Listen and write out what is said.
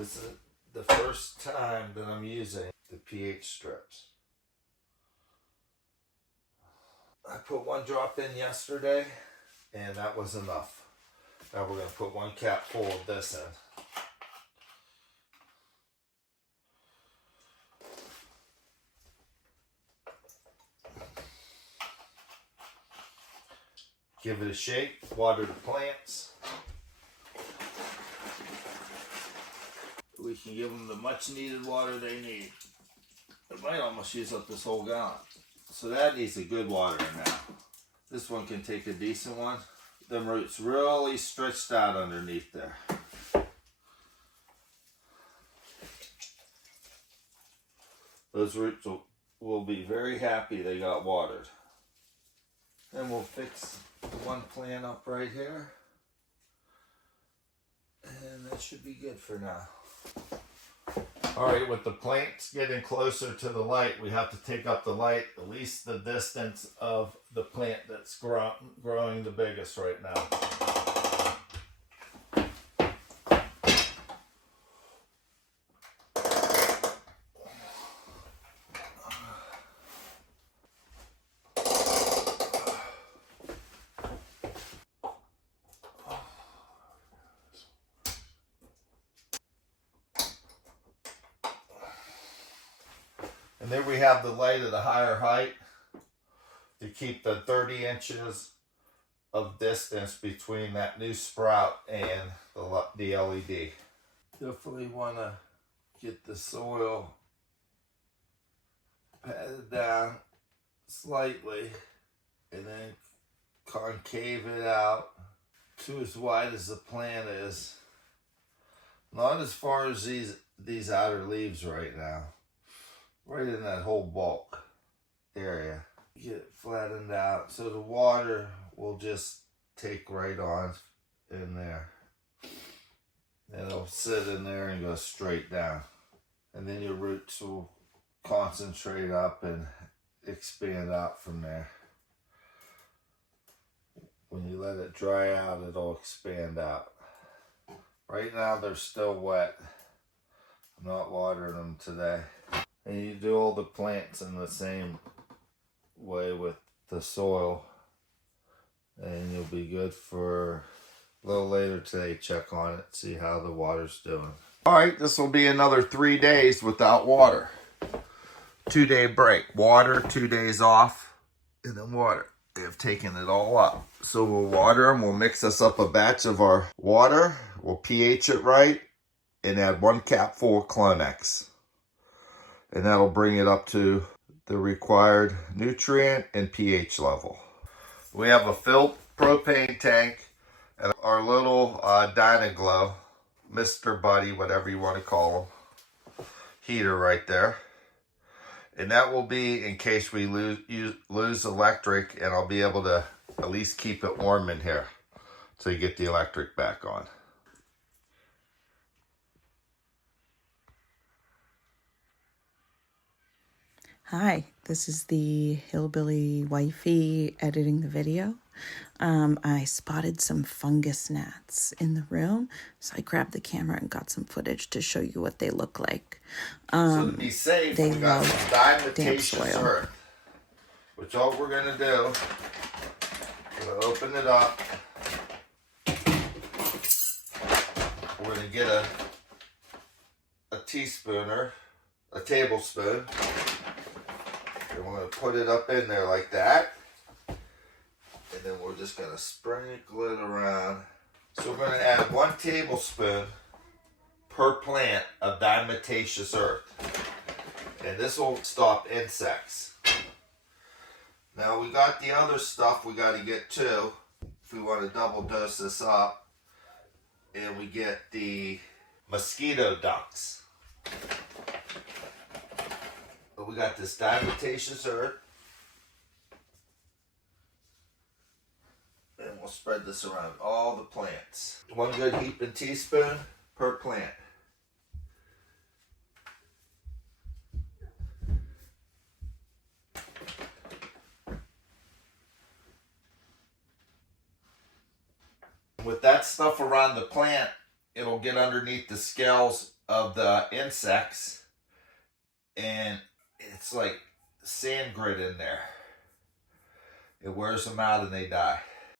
This is the first time that I'm using the pH strips. I put 1 drop in yesterday, and that was enough. Now we're going to put 1 cap full of this in. Give it a shake, water the plants. We can give them the much needed water they need. It might almost use up this whole gallon. So that needs a good water now. This one can take a decent one. The roots really stretched out underneath there. Those roots will be very happy they got watered. Then we'll fix one plant up right here. And that should be good for now. Alright, with the plants getting closer to the light, we have to take up the light at least the distance of the plant that's growing the biggest right now. And then we have the light at a higher height to keep the 30 inches of distance between that new sprout and the LED. Definitely want to get the soil patted down slightly and then concave it out to as wide as the plant is. Not as far as these outer leaves right now. Right in that whole bulk area. Get it flattened out so the water will just take right on in there. And it'll sit in there and go straight down. And then your roots will concentrate up and expand out from there. When you let it dry out, it'll expand out. Right now they're still wet. I'm not watering them today. And you do all the plants in the same way with the soil. And you'll be good for a little later today. Check on it, see how the water's doing. Alright, this will be another 3 days without water. 2-day break. Water, 2 days off, and then water. They have taken it all up. So we'll water them. We'll mix us up a batch of our water. We'll pH it right. And add 1 cap full of Clonex. And that'll bring it up to the required nutrient and pH level. We have a filled propane tank and our little Dynaglow, Mr. Buddy, whatever you want to call him, heater right there. And that will be in case we lose electric, and I'll be able to at least keep it warm in here so you get the electric back on. Hi, this is the Hillbilly wifey editing the video. I spotted some fungus gnats in the room, so I grabbed the camera and got some footage to show you what they look like. So to be safe, they we got some diatomaceous soil. earth, which all we're going to do, we're going to open it up. We're going to get a teaspoon, a tablespoon. And we're going to put it up in there like that. And then we're just going to sprinkle it around. So we're going to add 1 tablespoon per plant of diatomaceous earth. And this will stop insects. Now we got the other stuff we got to get too. If we want to double dose this up. And we get the mosquito ducks. But we got this diatomaceous earth. And we'll spread this around all the plants. 1 good heaping teaspoon per plant. With that stuff around the plant, it'll get underneath the scales of the insects, and it's like sand grit in there. It wears them out and they die.